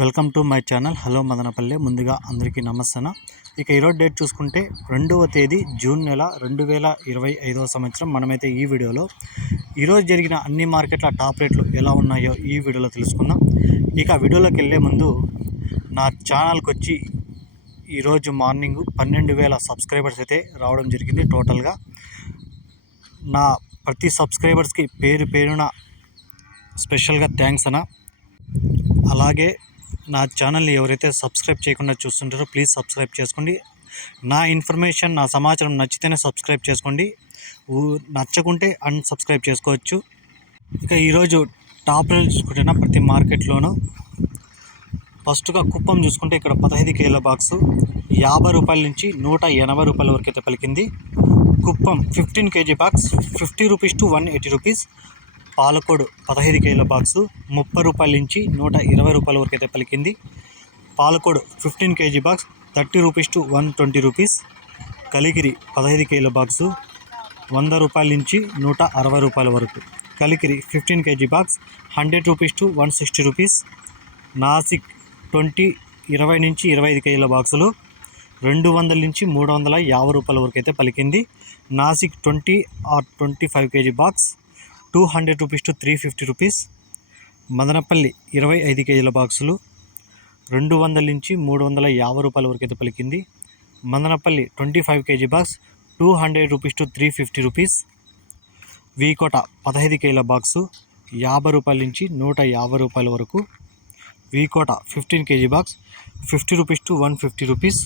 Welcome to my channel. Hello Madanapalle. ముందుగా అందరికీ నమస్తే. ఇక ఈరోజు డేట్ చూసుకుంటే 2వ తేదీ జూన్ నెల 2025 సంవత్సరం. మనమైతే ఈ వీడియోలో ఈరోజు జరిగిన అన్ని మార్కెట్ల టాప్ రేట్లు ఎలా ఉన్నాయో ఈ వీడియోలో తెలుసుకుందాం. ఇక వీడియోలోకి వెళ్ళే ముందు నా ఛానల్కి వచ్చి ఈరోజు మార్నింగ్ 12,000 సబ్స్క్రైబర్స్ అయితే రావడం జరిగింది. టోటల్గా నా ప్రతి సబ్స్క్రైబర్స్కి పేరున స్పెషల్గా థ్యాంక్స్ అన్న. అలాగే నా ఛానల్ని ఎవరైతే సబ్స్క్రైబ్ చేయకుండా చూస్తుంటారో ప్లీజ్ సబ్స్క్రైబ్ చేసుకోండి. నా ఇన్ఫర్మేషన్, నా సమాచారం నచ్చితేనే సబ్స్క్రైబ్ చేసుకోండి, నచ్చకుంటే అన్సబ్స్క్రైబ్ చేసుకోవచ్చు. ఇక ఈరోజు టాప్ రేట్లు చూసుకుంటే ప్రతి మార్కెట్లోనూ ఫస్ట్గా కుప్పం చూసుకుంటే ఇక్కడ 15 కేజీల బాక్సు 50 రూపాయల నుంచి 180 రూపాయల వరకు అయితే పలికింది. Kuppam 15 KG box 50 rupees to 180 rupees. Palakodu 15 కేజీల బాక్సు 30 రూపాయల నుంచి 120 రూపాయల వరకు అయితే పలికింది. Palakodu 15 KG box 30 rupees to 120 rupees. Kalikiri 15 కేజీల బాక్సు 100 రూపాయల నుంచి 160 రూపాయల వరకు. Kalikiri 15 KG box 100 rupees to 160 rupees. Nashik 20 నుంచి 25 కేజీల బాక్సులు 200 నుంచి 350 రూపాయల వరకు అయితే పలికింది. Nashik 20 or 25 KG box 200 rupees to 350 rupees. Madanapalle 25 కేజీల బాక్సులు 200 నుంచి 350 రూపాయల వరకు అయితే పలికింది. Madanapalle 25 KG box 200 rupees to 350 rupees. V Kota 15 కేజీల బాక్సు 50 రూపాయల నుంచి 150 రూపాయల వరకు. V Kota 15 KG box 50 rupees to 150 rupees.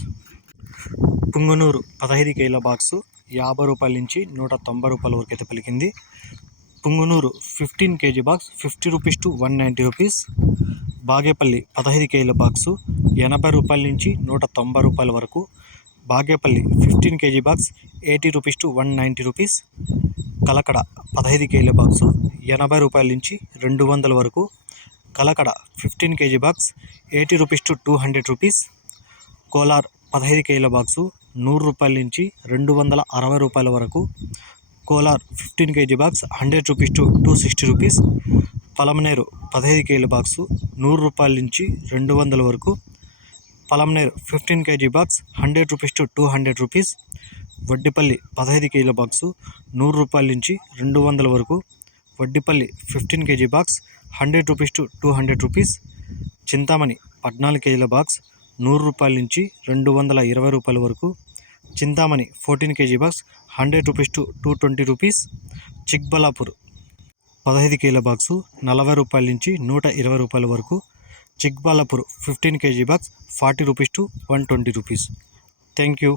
Punganur 15 కేజీల బాక్సు 50 రూపాయల నుంచి 190 రూపాయల వరకు అయితే పలికింది. Punganur 15 KG box 50 rupees to 190 rupees. Bagepalli 15 కేజీల బాక్సు 80 రూపాయల నుంచి 190 రూపాయల వరకు. Bagepalli 15 KG box 80 rupees to 190 rupees. Kalakada 15 కేజీల బాక్సు 80 రూపాయల నుంచి 200 వరకు. Kalakada 15 KG box 80 rupees to 200 rupees. Kolar 15 కేజీల బాక్సు 100 రూపాయల నుంచి 260 రూపాయల వరకు. Kolar 15 KG box 100 rupees to 260 rupees. Palamaner 15 కేజీల బాక్సు 100 రూపాయల నుంచి 200 వరకు. Palamaner 15 KG box 100 rupees to 200 rupees. Vaddipalli 15 కేజీల బాక్సు 100 రూపాయల నుంచి 200 వరకు. Vaddipalli 15 KG box 100 rupees to 200 rupees. Chintamani 14 కేజీల బాక్స్ 100 రూపాయల నుంచి 220 రూపాయల వరకు. Chintamani 14 KG box 100 rupees to 220 rupees. Chikballapur 15 కేజీల బాక్సు 40 రూపాయల నుంచి 120 రూపాయల వరకు. Chikballapur 15 KG box 40 rupees to 120 rupees. Thank you.